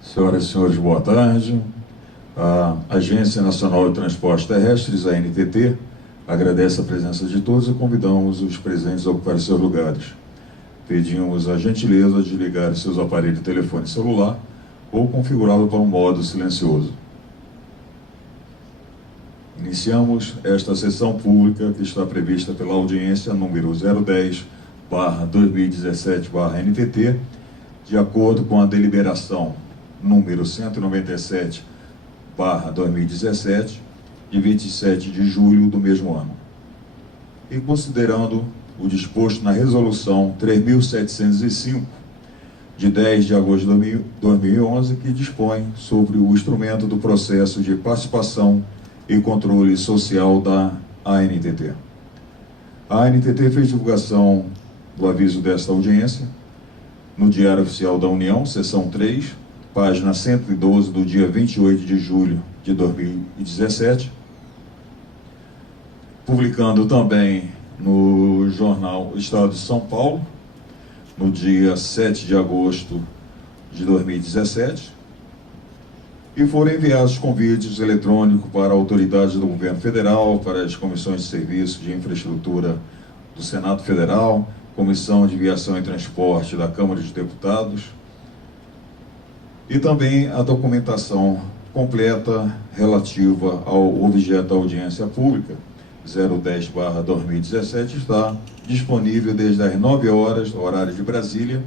Senhoras e senhores, boa tarde. A Agência Nacional de Transportes Terrestres, a ANTT, agradece a presença de todos e convidamos os presentes a ocupar seus lugares. Pedimos a gentileza de ligar seus aparelhos de telefone celular ou configurá-lo para um modo silencioso. Iniciamos esta sessão pública que está prevista pela audiência número 010/2017/NTT, de acordo com a deliberação número 197/2017, de 27 de julho do mesmo ano. E considerando o disposto na Resolução 3.705, de 10 de agosto de 2011, que dispõe sobre o instrumento do processo de participação e controle social da ANTT. A ANTT fez divulgação do aviso desta audiência no Diário Oficial da União, seção 3, página 112, do dia 28 de julho de 2017, publicando também no jornal Estado de São Paulo, no dia 7 de agosto de 2017, e foram enviados convites eletrônicos para autoridades do governo federal, para as comissões de serviço de infraestrutura do Senado Federal, Comissão de Viação e Transporte da Câmara dos Deputados, e também a documentação completa relativa ao objeto da audiência pública, 010/2017, está disponível desde as 9 horas, horário de Brasília,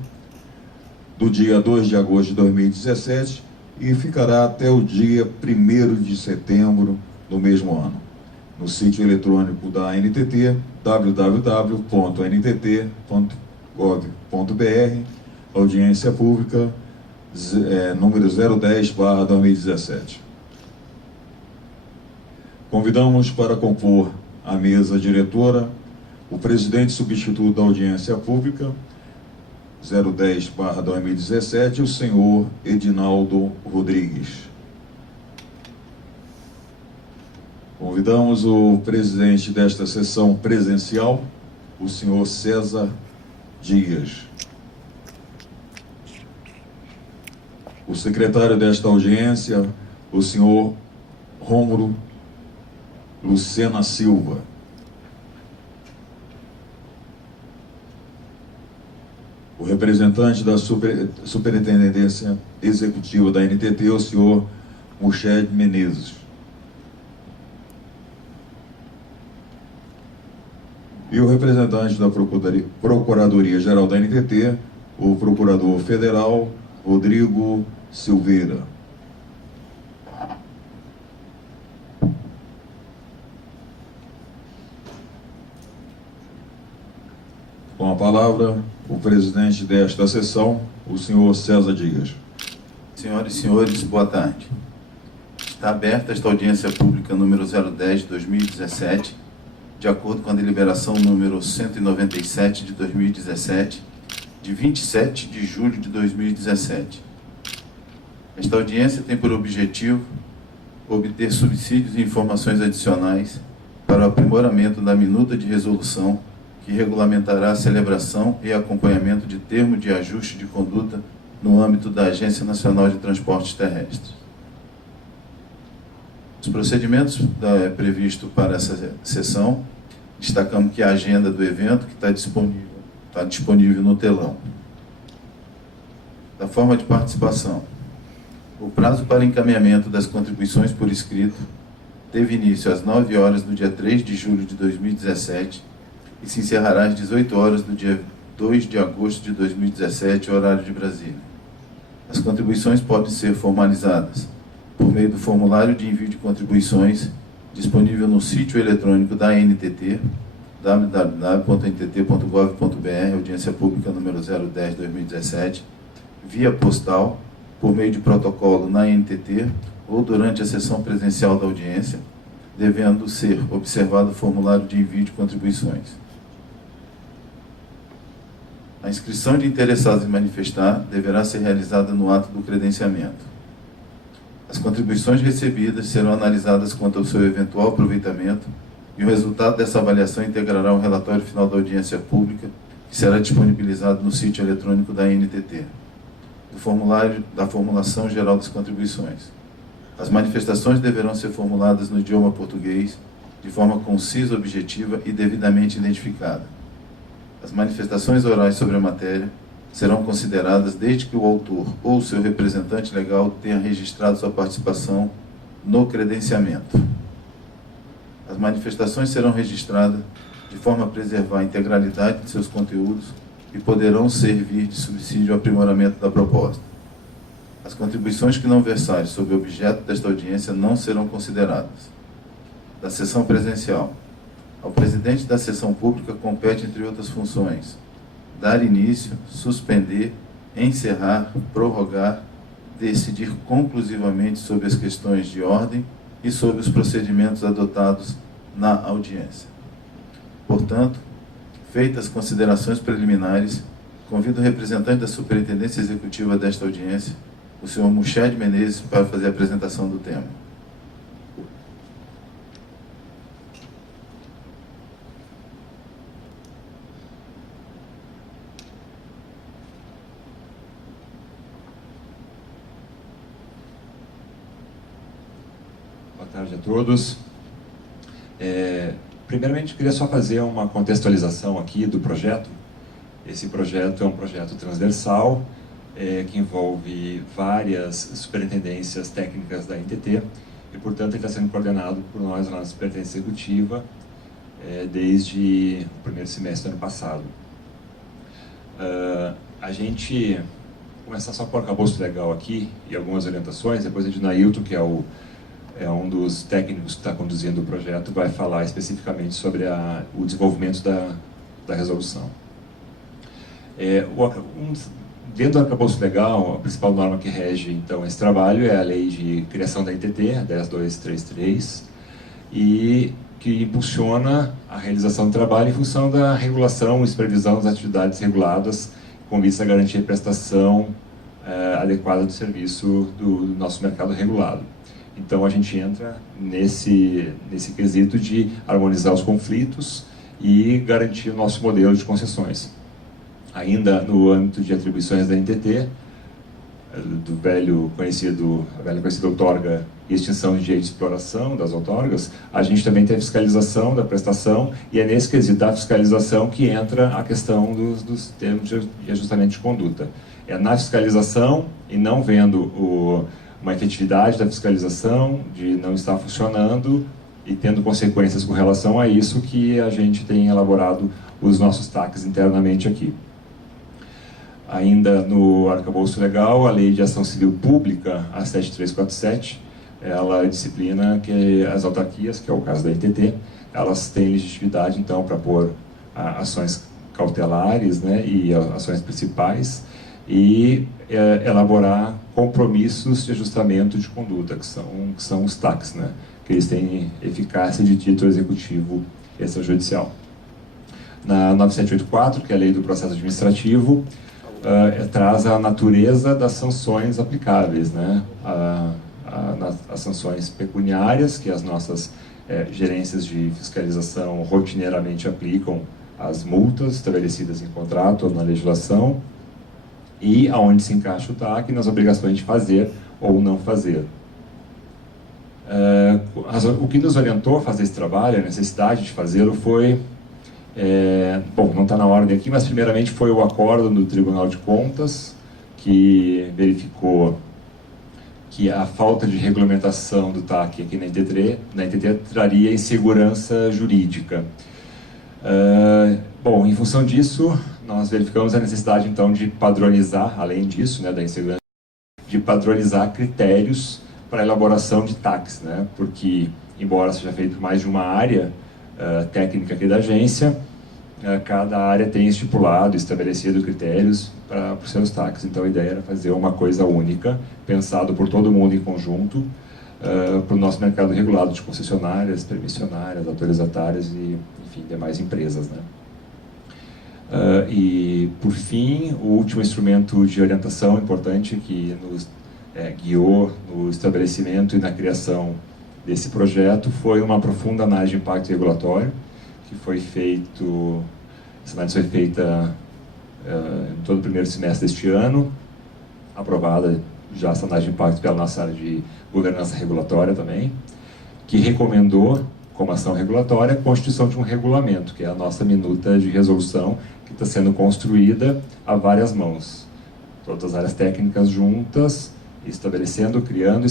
do dia 2 de agosto de 2017, e ficará até o dia 1º de setembro do mesmo ano, no sítio eletrônico da ANTT, www.ntt.gov.br, audiência pública número 010/2017. Convidamos para compor a mesa diretora o presidente substituto da audiência pública 010/2017, o senhor Edinaldo Rodrigues. Convidamos o presidente desta sessão presencial, o senhor César Dias. O secretário desta audiência, o senhor Rômulo Lucena Silva. O representante da Superintendência Executiva da ANTT, o senhor Muched Menezes. E o representante da Procuradoria-Geral da ANTT, o Procurador Federal Rodrigo Silveira. Com a palavra, o presidente desta sessão, o senhor César Dias. Senhoras e senhores, boa tarde. Está aberta esta audiência pública número 010/2017, de acordo com a deliberação número 197 de 2017, de 27 de julho de 2017. Esta audiência tem por objetivo obter subsídios e informações adicionais para o aprimoramento da minuta de resolução que regulamentará a celebração e acompanhamento de termo de ajuste de conduta no âmbito da Agência Nacional de Transportes Terrestres. Os procedimentos previstos para essa sessão, destacamos que a agenda do evento que está disponível no telão. Da forma de participação. O prazo para encaminhamento das contribuições por escrito teve início às 9 horas do dia 3 de julho de 2017 e se encerrará às 18 horas do dia 2 de agosto de 2017, horário de Brasília. As contribuições podem ser formalizadas por meio do formulário de envio de contribuições disponível no sítio eletrônico da ANTT, www.ntt.gov.br, audiência pública número 010/2017, via postal, por meio de protocolo na ANTT ou durante a sessão presencial da audiência, devendo ser observado o formulário de envio de contribuições. A inscrição de interessados em manifestar deverá ser realizada no ato do credenciamento. As contribuições recebidas serão analisadas quanto ao seu eventual aproveitamento e o resultado dessa avaliação integrará o relatório final da audiência pública, que será disponibilizado no sítio eletrônico da ANTT. do formulário da formulação geral das contribuições. As manifestações deverão ser formuladas no idioma português, de forma concisa, objetiva e devidamente identificada. As manifestações orais sobre a matéria serão consideradas desde que o autor ou seu representante legal tenha registrado sua participação no credenciamento. As manifestações serão registradas de forma a preservar a integralidade de seus conteúdos e poderão servir de subsídio ao aprimoramento da proposta. As contribuições que não versarem sobre o objeto desta audiência não serão consideradas. Da sessão presencial. Ao presidente da sessão pública compete, entre outras funções, dar início, suspender, encerrar, prorrogar, decidir conclusivamente sobre as questões de ordem e sobre os procedimentos adotados na audiência. Portanto, feitas as considerações preliminares, convido o representante da Superintendência Executiva desta audiência, o senhor Muched Menezes, para fazer a apresentação do tema. Boa tarde a todos. Primeiramente, queria só fazer uma contextualização aqui do projeto. Esse projeto é um projeto transversal, que envolve várias superintendências técnicas da NTT e, portanto, ele está sendo coordenado por nós lá na Superintendência Executiva desde o primeiro semestre do ano passado. A gente vai começar só com o arcabouço legal aqui e algumas orientações, depois a Ednailton, que é um dos técnicos que está conduzindo o projeto, vai falar especificamente sobre o desenvolvimento da resolução. Dentro do arcabouço legal, a principal norma que rege então esse trabalho é a Lei de Criação da NTT, a 10233, e que impulsiona a realização do trabalho em função da regulação e supervisão das atividades reguladas com vista a garantir a prestação adequada do serviço do nosso mercado regulado. Então a gente entra nesse quesito de harmonizar os conflitos e garantir o nosso modelo de concessões. Ainda no âmbito de atribuições da NTT, a velha conhecida outorga e extinção de direito de exploração das outorgas, a gente também tem a fiscalização da prestação, e é nesse quesito da fiscalização que entra a questão dos termos de ajustamento de conduta. É na fiscalização, e não vendo uma efetividade da fiscalização, de não estar funcionando e tendo consequências com relação a isso, que a gente tem elaborado os nossos TACs internamente aqui. Ainda no arcabouço legal, a Lei de Ação Civil Pública, a 7347, ela disciplina que as autarquias, que é o caso da NTT, elas têm legitimidade, então, para pôr ações cautelares, né, e ações principais, e elaborar compromissos de ajustamento de conduta, que são os TACs, né, que eles têm eficácia de título executivo extrajudicial. Na 9784, que é a Lei do Processo Administrativo, traz a natureza das sanções aplicáveis, né, as sanções pecuniárias, que as nossas gerências de fiscalização rotineiramente aplicam as multas estabelecidas em contrato ou na legislação, e aonde se encaixa o TAC nas obrigações de fazer ou não fazer. O que nos orientou a fazer esse trabalho, a necessidade de fazê-lo, foi, bom, não está na ordem aqui, mas primeiramente foi o acórdão do Tribunal de Contas, que verificou que a falta de regulamentação do TAC aqui na NTT traria insegurança jurídica. Bom, em função disso, nós verificamos a necessidade, então, de padronizar, além disso, né, da insegurança, de padronizar critérios para a elaboração de TACs, né, porque, embora seja feito por mais de uma área técnica aqui da agência, cada área tem estipulado, estabelecido critérios para os seus TACs. Então a ideia era fazer uma coisa única, pensado por todo mundo em conjunto, para o nosso mercado regulado de concessionárias, permissionárias, autorizatárias e, enfim, demais empresas, né? E, por fim, o último instrumento de orientação importante que nos guiou no estabelecimento e na criação desse projeto foi uma profunda análise de impacto regulatório, que foi feito, essa análise foi feita em todo o primeiro semestre deste ano, aprovada já essa análise de impacto pela nossa área de governança regulatória também, que recomendou, como ação regulatória, a constituição de um regulamento, que é a nossa minuta de resolução, que está sendo construída a várias mãos. Todas as áreas técnicas juntas, estabelecendo, criando,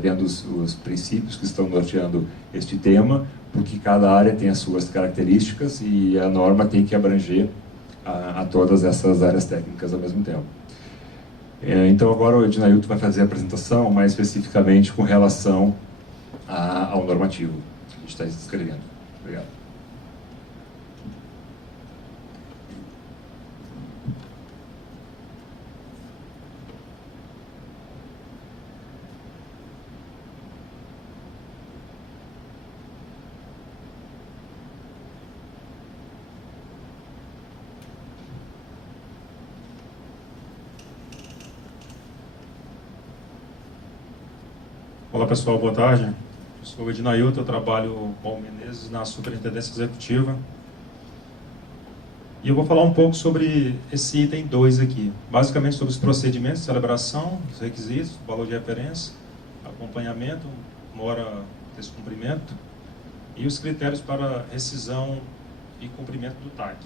vendo os princípios que estão norteando este tema, porque cada área tem as suas características e a norma tem que abranger a todas essas áreas técnicas ao mesmo tempo. Então agora o Ednailton vai fazer a apresentação mais especificamente com relação ao normativo que a gente está escrevendo. Obrigado. Olá pessoal, boa tarde. Eu sou o Ednailton, eu trabalho com o Menezes na Superintendência Executiva. E eu vou falar um pouco sobre esse item 2 aqui. Basicamente sobre os procedimentos de celebração, os requisitos, valor de referência, acompanhamento, mora de descumprimento e os critérios para rescisão e cumprimento do TAC.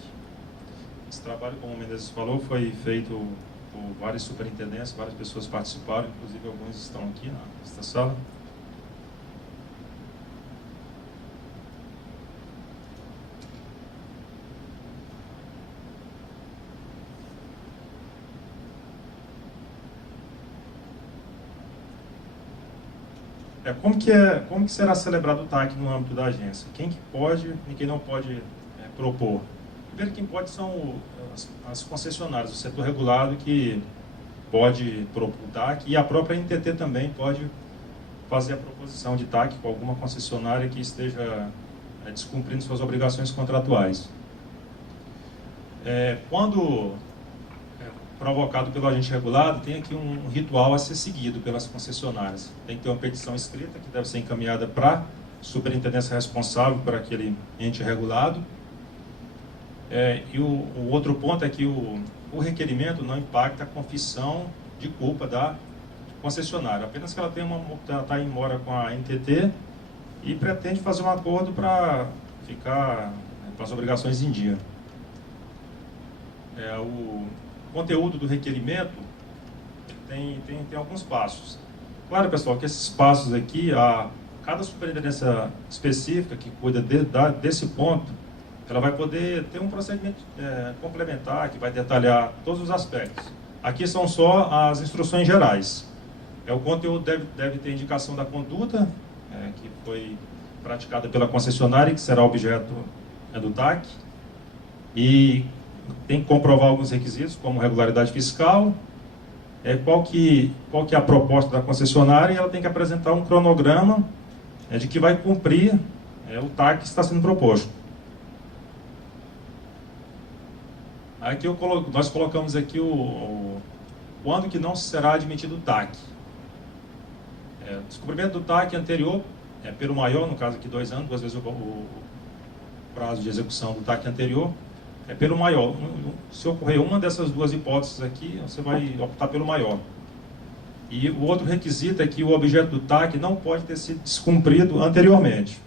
Esse trabalho, como o Menezes falou, foi feito por várias superintendências, várias pessoas participaram, inclusive alguns estão aqui nesta sala. Como que será celebrado o TAC no âmbito da agência? Quem que pode e quem não pode propor? Primeiro, quem pode são as concessionárias, o setor regulado que pode propor TAC, e a própria NTT também pode fazer a proposição de TAC com alguma concessionária que esteja descumprindo suas obrigações contratuais. Quando provocado pelo agente regulado, tem aqui um ritual a ser seguido pelas concessionárias. Tem que ter uma petição escrita que deve ser encaminhada para a superintendência responsável por aquele ente regulado. E o outro ponto é que o requerimento não impacta a confissão de culpa da concessionária, apenas que ela está em mora com a NTT e pretende fazer um acordo para ficar com as obrigações em dia. O conteúdo do requerimento tem alguns passos. Claro, pessoal, que esses passos aqui, cada superintendência específica que cuida desse ponto, ela vai poder ter um procedimento complementar que vai detalhar todos os aspectos. Aqui são só as instruções gerais. O conteúdo deve ter indicação da conduta que foi praticada pela concessionária e que será objeto do TAC. E tem que comprovar alguns requisitos, como regularidade fiscal, qual que é a proposta da concessionária, e ela tem que apresentar um cronograma de que vai cumprir o TAC que está sendo proposto. Aqui nós colocamos aqui quando que não será admitido o TAC. Descumprimento do TAC anterior, pelo maior, no caso aqui 2 anos, 2 vezes o prazo de execução do TAC anterior, pelo maior. Se ocorrer uma dessas duas hipóteses aqui, você vai optar pelo maior. E o outro requisito é que o objeto do TAC não pode ter sido descumprido anteriormente.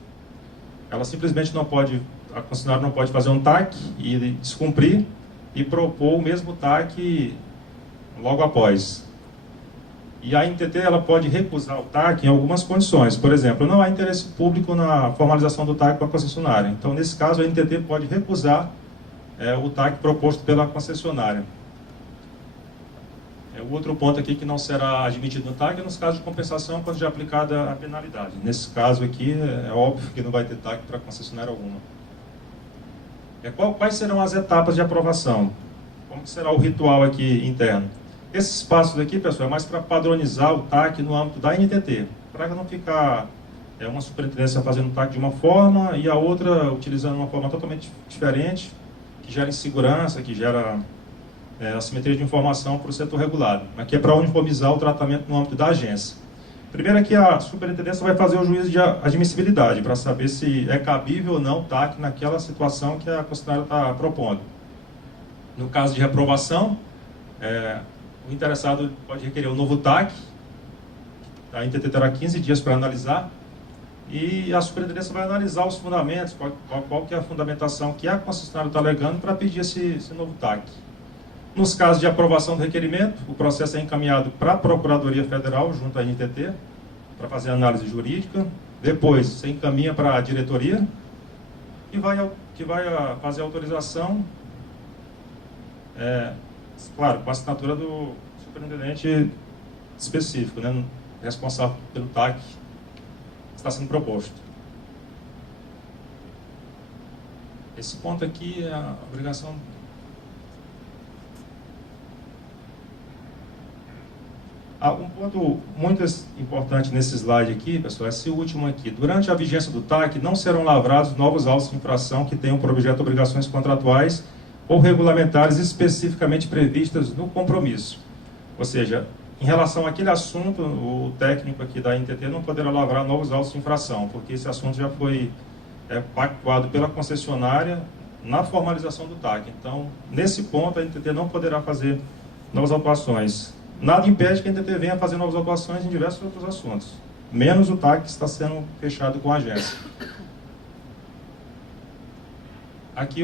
Ela simplesmente a concessionária não pode fazer um TAC e descumprir e propor o mesmo TAC logo após. E a NTT ela pode recusar o TAC em algumas condições. Por exemplo, não há interesse público na formalização do TAC com a concessionária. Então, nesse caso, a NTT pode recusar o TAC proposto pela concessionária. O outro ponto aqui que não será admitido no TAC é nos casos de compensação quando já aplicada a penalidade. Nesse caso aqui, é óbvio que não vai ter TAC para concessionária alguma. Quais serão as etapas de aprovação? Como que será o ritual aqui interno? Esses passos aqui, pessoal, é mais para padronizar o TAC no âmbito da NTT, para não ficar uma superintendência fazendo o TAC de uma forma e a outra utilizando uma forma totalmente diferente, que gera insegurança, que gera assimetria de informação para o setor regulado. Aqui é para uniformizar o tratamento no âmbito da agência. Primeiro aqui a superintendência vai fazer o juízo de admissibilidade, para saber se é cabível ou não o TAC naquela situação que a concessionária está propondo. No caso de reprovação, o interessado pode requerer um novo TAC, a NTT terá 15 dias para analisar, e a superintendência vai analisar os fundamentos, qual que é a fundamentação que a concessionária está alegando para pedir esse novo TAC. Nos casos de aprovação do requerimento, o processo é encaminhado para a Procuradoria Federal, junto à NTT, para fazer a análise jurídica. Depois, você encaminha para a diretoria, que vai fazer a autorização, claro, com a assinatura do superintendente específico, né, responsável pelo TAC que está sendo proposto. Esse ponto aqui é a obrigação. Um ponto muito importante nesse slide aqui, pessoal, é esse último aqui. Durante a vigência do TAC, não serão lavrados novos autos de infração que tenham por objeto obrigações contratuais ou regulamentares especificamente previstas no compromisso. Ou seja, em relação àquele assunto, o técnico aqui da NTT não poderá lavrar novos autos de infração, porque esse assunto já foi pactuado pela concessionária na formalização do TAC. Então, nesse ponto, a NTT não poderá fazer novas autuações. Nada impede que a NTT venha fazer novas autuações em diversos outros assuntos, menos o TAC que está sendo fechado com a agência. Aqui,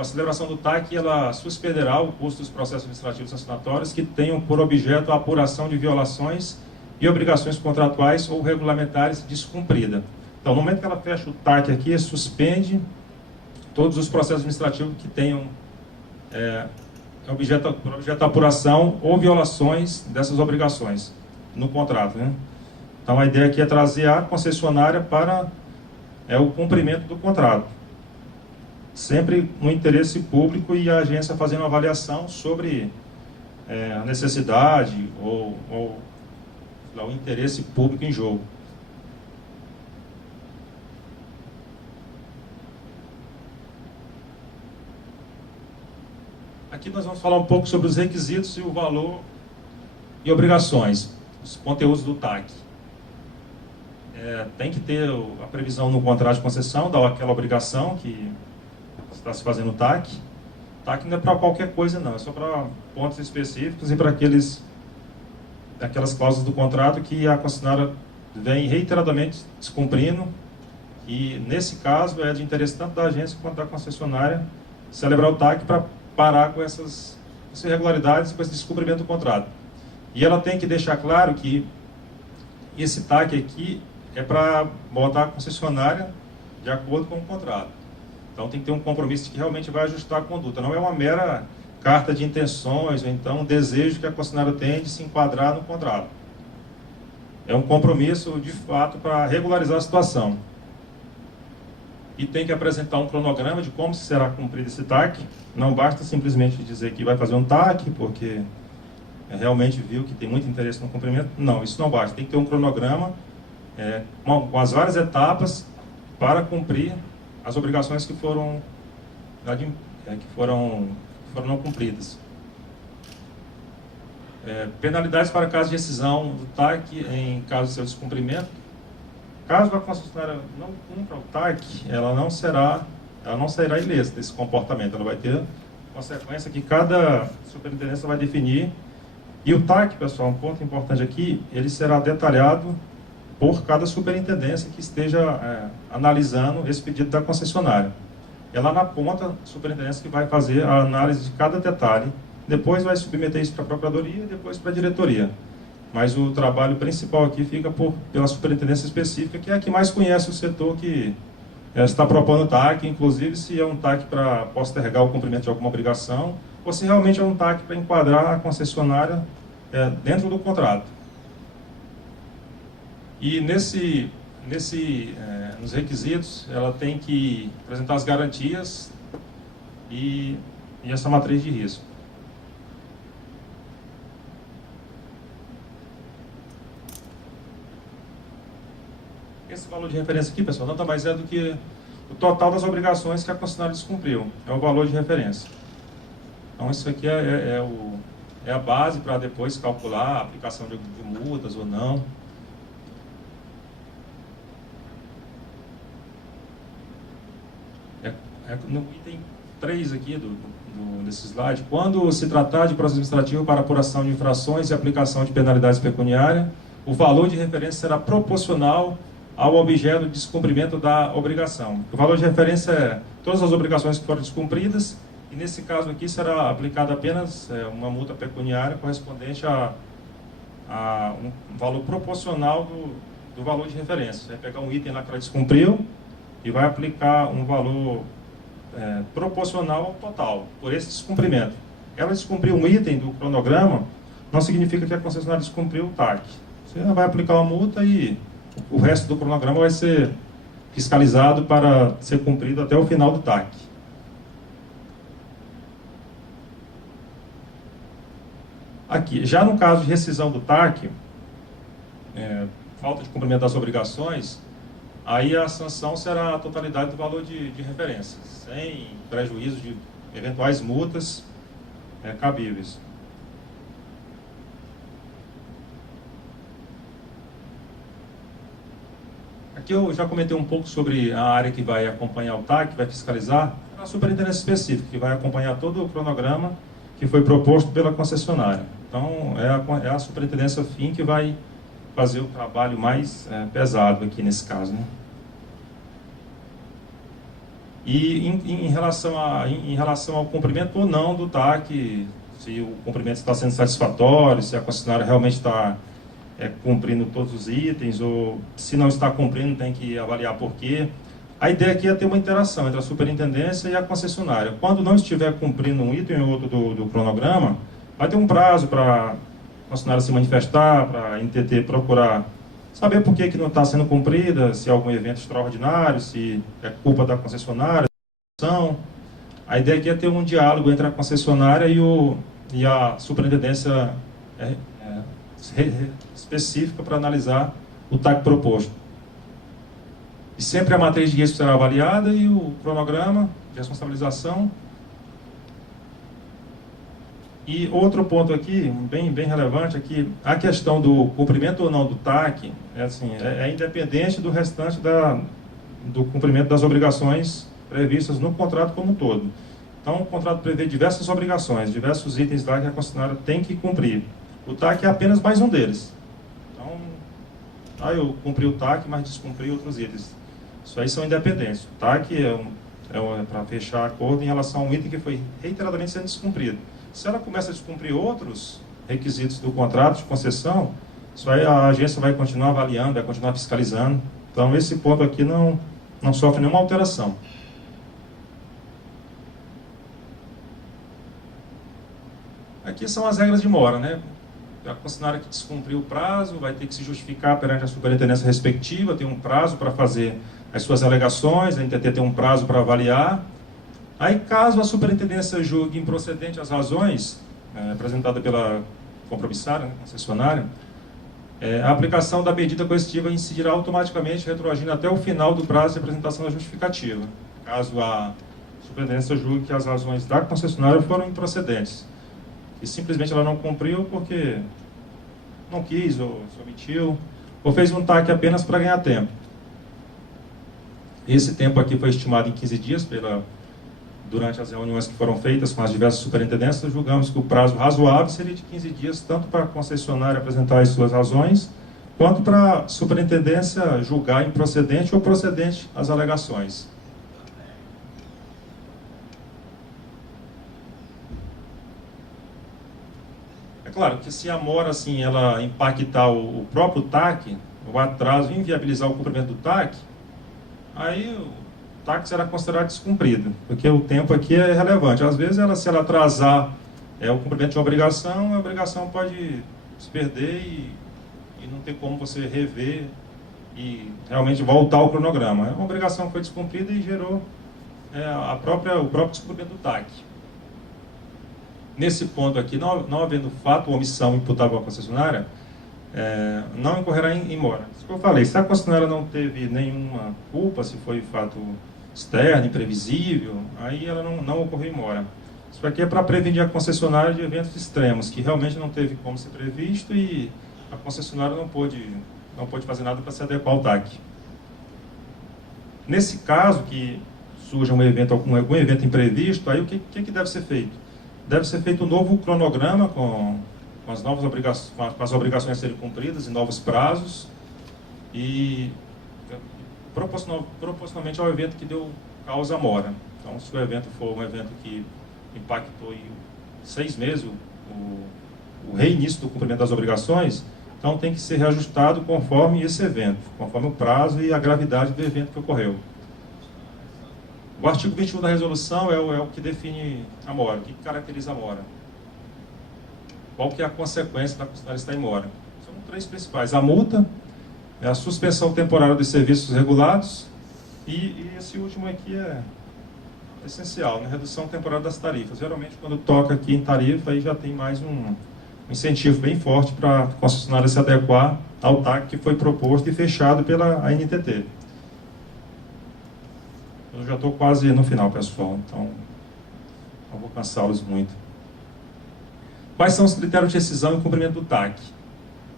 a celebração do TAC, ela suspenderá o custo dos processos administrativos sancionatórios que tenham por objeto a apuração de violações e obrigações contratuais ou regulamentares descumprida. Então, no momento que ela fecha o TAC aqui, suspende todos os processos administrativos que tenham por objeto a apuração ou violações dessas obrigações no contrato, né? Então, a ideia aqui é trazer a concessionária para o cumprimento do contrato, sempre no interesse público e a agência fazendo uma avaliação sobre a necessidade ou o interesse público em jogo. Aqui nós vamos falar um pouco sobre os requisitos e o valor e obrigações, os conteúdos do TAC. Tem que ter a previsão no contrato de concessão daquela obrigação que está se fazendo o TAC. TAC não é para qualquer coisa não, é só para pontos específicos e para aquelas cláusulas do contrato que a concessionária vem reiteradamente descumprindo, e nesse caso é de interesse tanto da agência quanto da concessionária celebrar o TAC para parar com essas irregularidades e com esse descumprimento do contrato. E ela tem que deixar claro que esse TAC aqui é para botar a concessionária de acordo com o contrato. Então tem que ter um compromisso que realmente vai ajustar a conduta. Não é uma mera carta de intenções ou então um desejo que a concessionária tem de se enquadrar no contrato. É um compromisso de fato para regularizar a situação. E tem que apresentar um cronograma de como será cumprido esse TAC. Não basta simplesmente dizer que vai fazer um TAC, porque realmente viu que tem muito interesse no cumprimento. Não, isso não basta. Tem que ter um cronograma com as várias etapas para cumprir as obrigações que foram não cumpridas. Penalidades para caso de rescisão do TAC em caso de seu descumprimento. Caso a concessionária não cumpra o TAC, ela não sairá ilesa desse comportamento. Ela vai ter consequência que cada superintendência vai definir. E o TAC, pessoal, um ponto importante aqui, ele será detalhado por cada superintendência que esteja analisando esse pedido da concessionária. É lá na ponta, a superintendência que vai fazer a análise de cada detalhe, depois vai submeter isso para a Procuradoria e depois para a diretoria. Mas o trabalho principal aqui fica pela superintendência específica, que é a que mais conhece o setor que está propondo o TAC, inclusive se é um TAC para postergar o cumprimento de alguma obrigação, ou se realmente é um TAC para enquadrar a concessionária dentro do contrato. E nos requisitos, ela tem que apresentar as garantias e essa matriz de risco. Esse valor de referência aqui, pessoal, nada mais é do que o total das obrigações que a concessionária descumpriu. É o valor de referência. Então, isso aqui é a base para depois calcular a aplicação de multas ou não. No item 3 aqui desse slide, quando se tratar de processo administrativo para apuração de infrações e aplicação de penalidades pecuniárias, o valor de referência será proporcional ao objeto de descumprimento da obrigação. O valor de referência é todas as obrigações que foram descumpridas, e nesse caso aqui será aplicada apenas uma multa pecuniária correspondente a um valor proporcional do valor de referência. Você vai pegar um item lá que ela descumpriu e vai aplicar um valor proporcional ao total, por esse descumprimento. Ela descumpriu um item do cronograma, não significa que a concessionária descumpriu o TAC. Você vai aplicar uma multa e o resto do cronograma vai ser fiscalizado para ser cumprido até o final do TAC. Aqui, já no caso de rescisão do TAC, falta de cumprimento das obrigações, aí a sanção será a totalidade do valor de referência, sem prejuízo de eventuais multas cabíveis. Aqui eu já comentei um pouco sobre a área que vai acompanhar o TAC, que vai fiscalizar, a superintendência específica, que vai acompanhar todo o cronograma que foi proposto pela concessionária. Então, é a superintendência FIM que vai fazer o trabalho mais pesado aqui nesse caso, né? E em relação ao cumprimento ou não do TAC, se o cumprimento está sendo satisfatório, se a concessionária realmente está cumprindo todos os itens, ou se não está cumprindo, tem que avaliar por quê. A ideia aqui é ter uma interação entre a superintendência e a concessionária. Quando não estiver cumprindo um item ou outro do cronograma, vai ter um prazo para a concessionária se manifestar, para a NTT procurar saber por que não está sendo cumprida, se é algum evento extraordinário, se é culpa da concessionária. A ideia aqui é ter um diálogo entre a concessionária e a superintendência específica para analisar o TAC proposto. E sempre a matriz de risco será avaliada e o cronograma de responsabilização. E outro ponto aqui, bem relevante, aqui, a questão do cumprimento ou não do TAC é independente do restante do cumprimento das obrigações previstas no contrato como um todo. Então, o contrato prevê diversas obrigações, diversos itens lá que a concessionária tem que cumprir. O TAC é apenas mais um deles. Então, eu cumpri o TAC, mas descumpri outros itens. Isso aí são independentes. O TAC é para fechar acordo em relação a um item que foi reiteradamente sendo descumprido. Se ela começa a descumprir outros requisitos do contrato de concessão, isso aí a agência vai continuar avaliando, vai continuar fiscalizando. Então, esse ponto aqui não sofre nenhuma alteração. Aqui são as regras de mora, né? A concessionária que descumpriu o prazo vai ter que se justificar perante a superintendência respectiva, tem um prazo para fazer as suas alegações, a NTT tem um prazo para avaliar. Aí, caso a superintendência julgue improcedente as razões apresentadas pela compromissária, concessionária, a aplicação da medida coercitiva incidirá automaticamente, retroagindo até o final do prazo de apresentação da justificativa, caso a superintendência julgue que as razões da concessionária foram improcedentes. E simplesmente ela não cumpriu porque não quis, ou se omitiu, ou fez um TAC apenas para ganhar tempo. Esse tempo aqui foi estimado em 15 dias durante as reuniões que foram feitas com as diversas superintendências. Julgamos que o prazo razoável seria de 15 dias, tanto para a concessionária apresentar as suas razões, quanto para a superintendência julgar improcedente ou procedente as alegações. É claro que se a mora ela impactar o próprio TAC, o atraso e inviabilizar o cumprimento do TAC, aí o TAC será considerado descumprido, porque o tempo aqui é relevante. Às vezes, se ela atrasar o cumprimento de uma obrigação, a obrigação pode se perder e não ter como você rever e realmente voltar ao cronograma. Uma obrigação foi descumprida e gerou o próprio descumprimento do TAC. Nesse ponto aqui, não havendo fato ou omissão imputável à concessionária, não incorrerá em mora. Isso que eu falei, se a concessionária não teve nenhuma culpa, se foi fato externo, imprevisível, aí ela não ocorreu em mora. Isso aqui é para prevenir a concessionária de eventos extremos, que realmente não teve como ser previsto e a concessionária não pôde fazer nada para se adequar ao TAC. Nesse caso, que surja algum evento imprevisto, aí o que deve ser feito? Deve ser feito um novo cronograma com as novas obrigações, com as obrigações a serem cumpridas e novos prazos, e proporcionalmente ao evento que deu causa à mora. Então, se o evento for um evento que impactou em 6 meses o reinício do cumprimento das obrigações, então tem que ser reajustado conforme esse evento, conforme o prazo e a gravidade do evento que ocorreu. O artigo 21 da resolução é o que define a mora, o que caracteriza a mora. Qual que é a consequência da concessionária estar em mora? São 3 principais: a multa, a suspensão temporária dos serviços regulados e esse último aqui é essencial, né? Redução temporária das tarifas. Geralmente, quando toca aqui em tarifa, aí já tem mais um incentivo bem forte para a concessionária se adequar ao TAC que foi proposto e fechado pela ANTT. Eu já estou quase no final, pessoal, então não vou cansá-los muito. Quais são os critérios de decisão e cumprimento do TAC?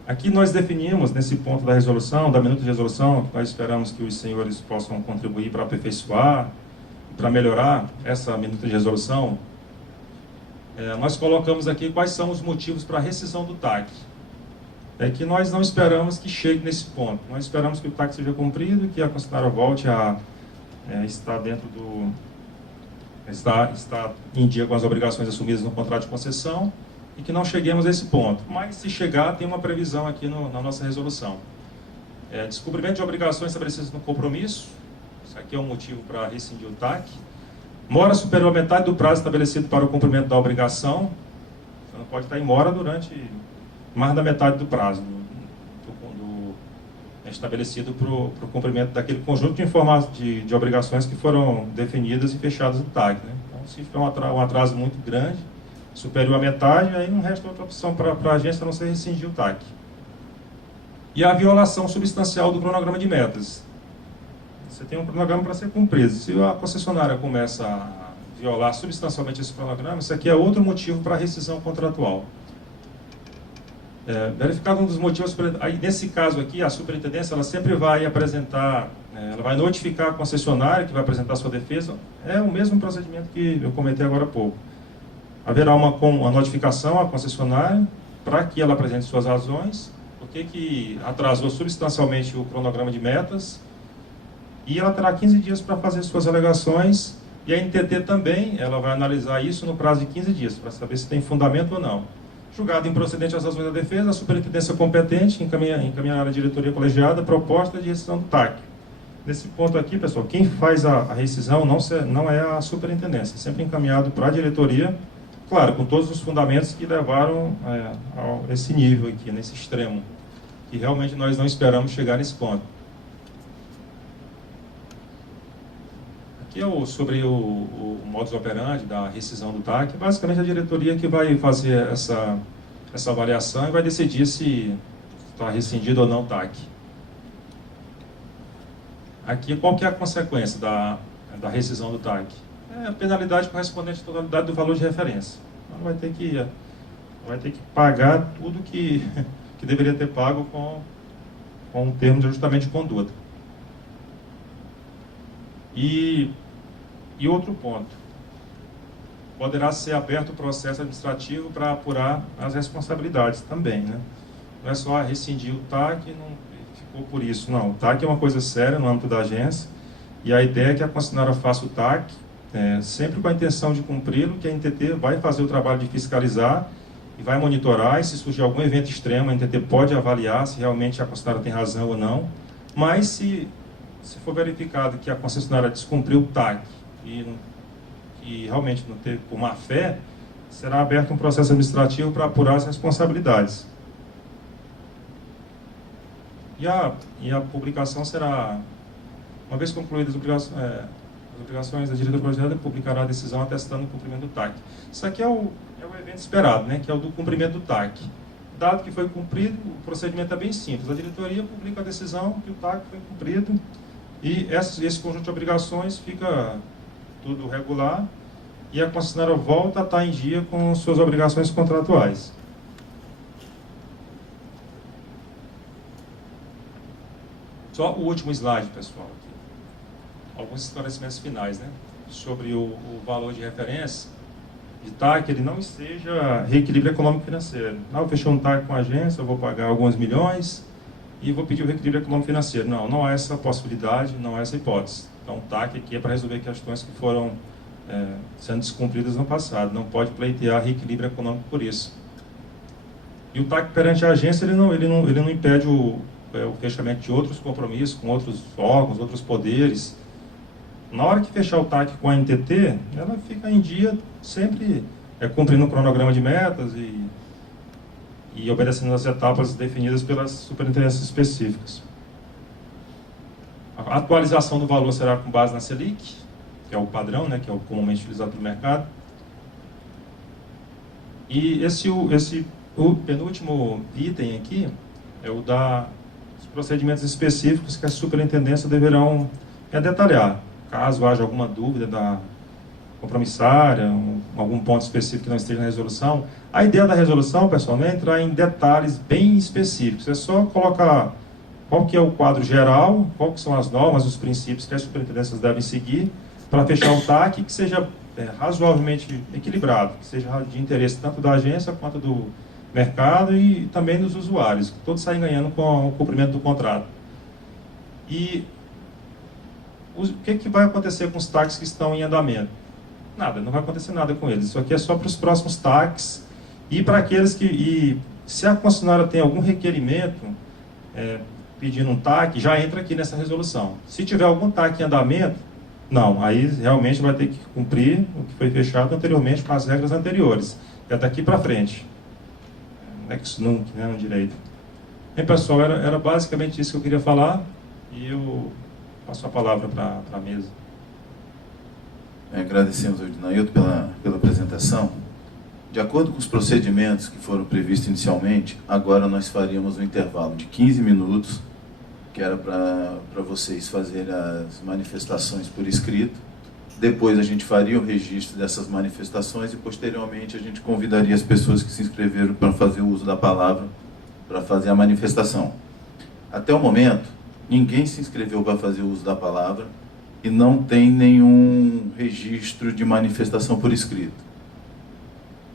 Aqui nós definimos, nesse ponto da resolução, da minuta de resolução, que nós esperamos que os senhores possam contribuir para aperfeiçoar, para melhorar essa minuta de resolução. Nós colocamos aqui quais são os motivos para a rescisão do TAC. É que nós não esperamos que chegue nesse ponto. Nós esperamos que o TAC seja cumprido, que a concessionária volte a estar dentro do... Está em dia com as obrigações assumidas no contrato de concessão, e que não cheguemos a esse ponto. Mas, se chegar, tem uma previsão aqui na nossa resolução. Descumprimento de obrigações estabelecidas no compromisso. Isso aqui é um motivo para rescindir o TAC. Mora superior à metade do prazo estabelecido para o cumprimento da obrigação. Você não pode estar em mora durante mais da metade do prazo estabelecido para o cumprimento daquele conjunto de obrigações que foram definidas e fechadas no TAC, né? Então, se for um atraso muito grande, superior à metade, aí não resta outra opção para a agência a não ser rescindir o TAC. E a violação substancial do cronograma de metas. Você tem um cronograma para ser cumprido. Se a concessionária começa a violar substancialmente esse cronograma, isso aqui é outro motivo para a rescisão contratual. Verificado um dos motivos, aí, nesse caso aqui, a superintendência ela sempre vai apresentar, ela vai notificar a concessionária que vai apresentar sua defesa. É o mesmo procedimento que eu comentei agora há pouco. Haverá uma notificação à concessionária para que ela apresente suas razões, porque que atrasou substancialmente o cronograma de metas, e ela terá 15 dias para fazer suas alegações, e a NTT também ela vai analisar isso no prazo de 15 dias, para saber se tem fundamento ou não. Julgado improcedente as razões da defesa, a superintendência competente encaminhará à diretoria colegiada a proposta de rescisão do TAC. Nesse ponto aqui, pessoal, quem faz a rescisão não é a superintendência, é sempre encaminhado para a diretoria, claro, com todos os fundamentos que levaram a esse nível aqui, nesse extremo, que realmente nós não esperamos chegar nesse ponto. Aqui é sobre o modus operandi da rescisão do TAC. Basicamente, a diretoria que vai fazer essa avaliação e vai decidir se está rescindido ou não o TAC. Aqui, qual que é a consequência da rescisão do TAC? É a penalidade correspondente à totalidade do valor de referência. Então, vai ter que pagar tudo que deveria ter pago com um termo de ajustamento de conduta. E outro ponto, poderá ser aberto o processo administrativo para apurar as responsabilidades também, né? Não é só rescindir o TAC e não ficou por isso, não. O TAC é uma coisa séria no âmbito da agência, e a ideia é que a concessionária faça o TAC, sempre com a intenção de cumpri-lo, que a NTT vai fazer o trabalho de fiscalizar e vai monitorar, e se surgir algum evento extremo, a NTT pode avaliar se realmente a concessionária tem razão ou não, mas se for verificado que a concessionária descumpriu o TAC e realmente não teve por má fé, será aberto um processo administrativo para apurar as responsabilidades. E a publicação será, uma vez concluídas as obrigações, a diretoria colegiada publicará a decisão atestando o cumprimento do TAC. Isso aqui é o evento esperado, né, que é o do cumprimento do TAC. Dado que foi cumprido, o procedimento é bem simples. A diretoria publica a decisão que o TAC foi cumprido, e esse conjunto de obrigações fica tudo regular, e a concessionária volta a estar em dia com suas obrigações contratuais. Só o último slide, pessoal. Aqui. alguns esclarecimentos finais, né? Sobre o valor de referência de TAC, ele não esteja reequilíbrio econômico financeiro. Não, eu fechei um TAC com a agência, eu vou pagar alguns milhões e vou pedir o reequilíbrio econômico financeiro. Não, não há essa possibilidade, não há essa hipótese. Então, o TAC aqui é para resolver questões que foram sendo descumpridas no passado. Não pode pleitear reequilíbrio econômico por isso. E o TAC perante a agência, ele não impede o fechamento de outros compromissos com outros órgãos, outros poderes. Na hora que fechar o TAC com a NTT, ela fica em dia sempre cumprindo o cronograma de metas e obedecendo as etapas definidas pelas superintendências específicas. A atualização do valor será com base na Selic, que é o padrão, né, que é o comumente utilizado pelo mercado. E o penúltimo item aqui é o dos procedimentos específicos que a superintendência deverão detalhar, caso haja alguma dúvida da compromissária, algum ponto específico que não esteja na resolução. A ideia da resolução, pessoal, não é entrar em detalhes bem específicos, é só colocar qual que é o quadro geral, qual que são as normas, os princípios que as superintendências devem seguir para fechar o TAC que seja razoavelmente equilibrado, que seja de interesse tanto da agência quanto do mercado e também dos usuários, que todos saem ganhando com o cumprimento do contrato. E o que vai acontecer com os TACs que estão em andamento? Nada, não vai acontecer nada com eles. Isso aqui é só para os próximos TACs e para aqueles que... E se a concessionária tem algum requerimento pedindo um TAC, já entra aqui nessa resolução. Se tiver algum TAC em andamento, não, aí realmente vai ter que cumprir o que foi fechado anteriormente com as regras anteriores. É daqui para frente. Ex nunc, né, no direito. Bem, pessoal, era basicamente isso que eu queria falar e eu passo a palavra para a mesa. Agradecemos ao Ednailton pela apresentação. De acordo com os procedimentos que foram previstos inicialmente, agora nós faríamos um intervalo de 15 minutos, que era para vocês fazerem as manifestações por escrito. Depois a gente faria o registro dessas manifestações e, posteriormente, a gente convidaria as pessoas que se inscreveram para fazer o uso da palavra, para fazer a manifestação. Até o momento, ninguém se inscreveu para fazer o uso da palavra e não tem nenhum registro de manifestação por escrito.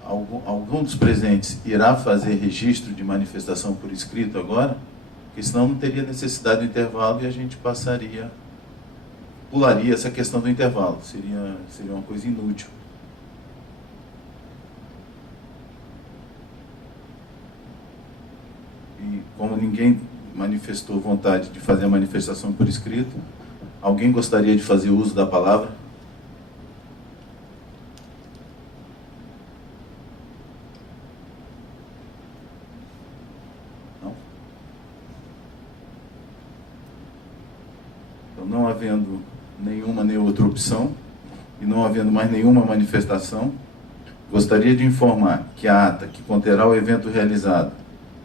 Algum dos presentes irá fazer registro de manifestação por escrito agora? Porque senão não teria necessidade do intervalo e a gente pularia essa questão do intervalo. Seria uma coisa inútil. E como ninguém manifestou vontade de fazer a manifestação por escrito, alguém gostaria de fazer uso da palavra? Não? Então, não havendo nenhuma nem outra opção e não havendo mais nenhuma manifestação, gostaria de informar que a ata que conterá o evento realizado,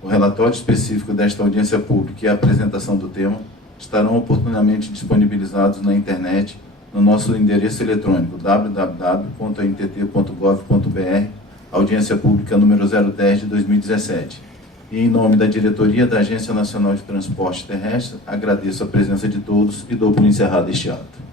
o relatório específico desta audiência pública e a apresentação do tema estarão oportunamente disponibilizados na internet no nosso endereço eletrônico www.ntt.gov.br, audiência pública número 010 de 2017. E em nome da diretoria da Agência Nacional de Transporte Terrestre, agradeço a presença de todos e dou por encerrado este ato.